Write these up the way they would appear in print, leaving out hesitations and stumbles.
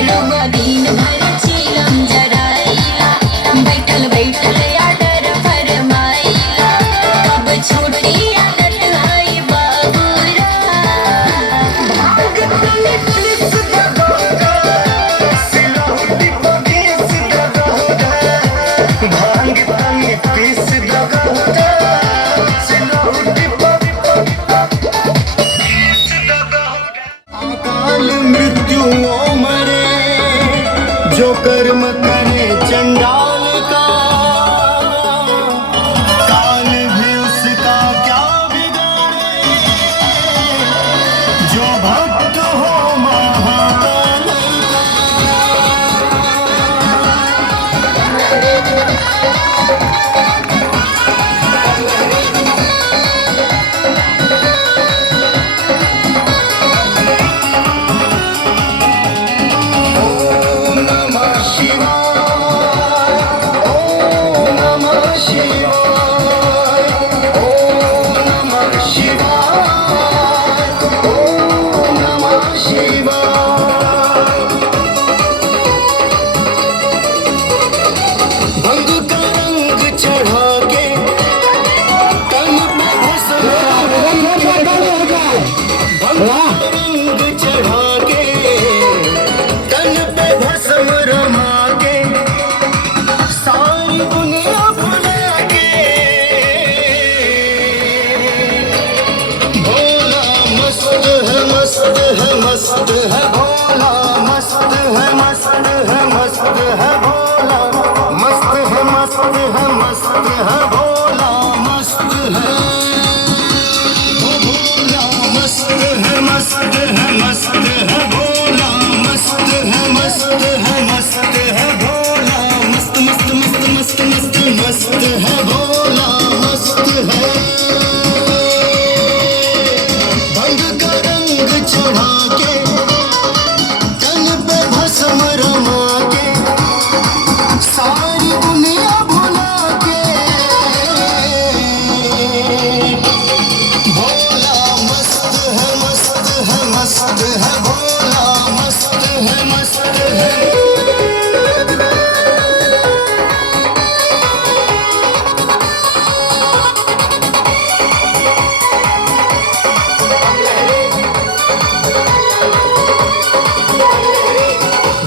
रुबा दिन भर चिलम जराइला, बैठल बैठल आडर फरमाइला, कब छूटी आदत आई बाबूरा। भांग तनी पीस दबोगा, सिलौटी पे घिस दबोगा। भांग तनी पीस दबोगा, सिलौटी पे घिस दबोगा। अकाल मृत्यु ओ मरे, जो कर्म करे चंडाल का, काल भी उसका क्या बिगाड़े, जो भक्त हो महाकाल का। ओम नमः शिवाय, ओम नमः शिवाय, ओम नमः शिवाय, ओम नमः शिवाय। भंग का रंग चढ़ा के तन पे भस्म, भंग का रंग चढ़ा के तन पे भस्म रमा के, सारी दुनिया भुला के, भोला मस्त है मस्त है मस्त है भोला, मस्त है मस्त है मस्त है भोला, मस्त है मस्त है मस्त है भोला, मस्त है ओ भोला, मस्त है मस्त है मस्त है भोला, मस्त है मस्त है मस्त है भोला, मस्त मस्त मस्त मस्त मस्त मस्त है भोला, मस्त है। भंग का रंग चढ़ा के तन पे भस्म रमा के, सारी दुनिया भुला के, भोला मस्त है मस्त है मस्त है भोला, मस्त है मस्त है।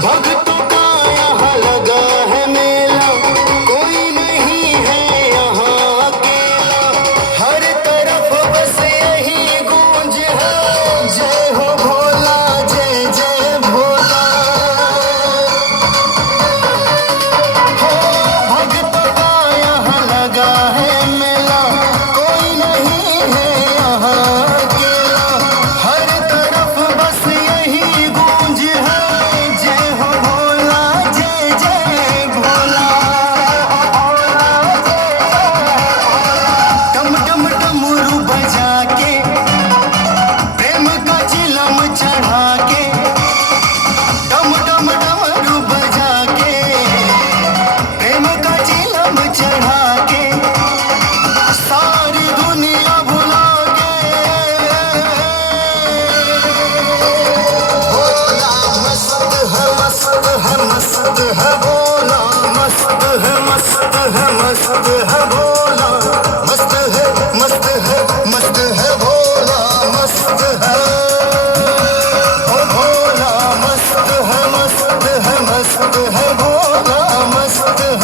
भक्तों का यहाँ लगा है मेला, कोई नहीं है यहाँ अकेला, हर तरफ बस यही गूंज है, जय हो भोला जय जय भोला। हो भक्तों का यहाँ लगा है मेला, कोई नहीं है यहाँ अकेला, हर तरफ बस यही गूंज है, जय हो भोला जय जय भोला। डम डम डमरू बजा के, प्रेम का चिलम चढ़ा के, डम डम डमरू बजा के, प्रेम का चिलम चढ़ा के, सारी दुनिया भुला के, भोला मस्त है मस्त है मस्त है भोला, मस्त है मस्त है मस्त है भोला, मस्त है मस्त है मस्त है भोला, मस्त है ओ भोला, मस्त है मस्त है मस्त है भोला, मस्त है।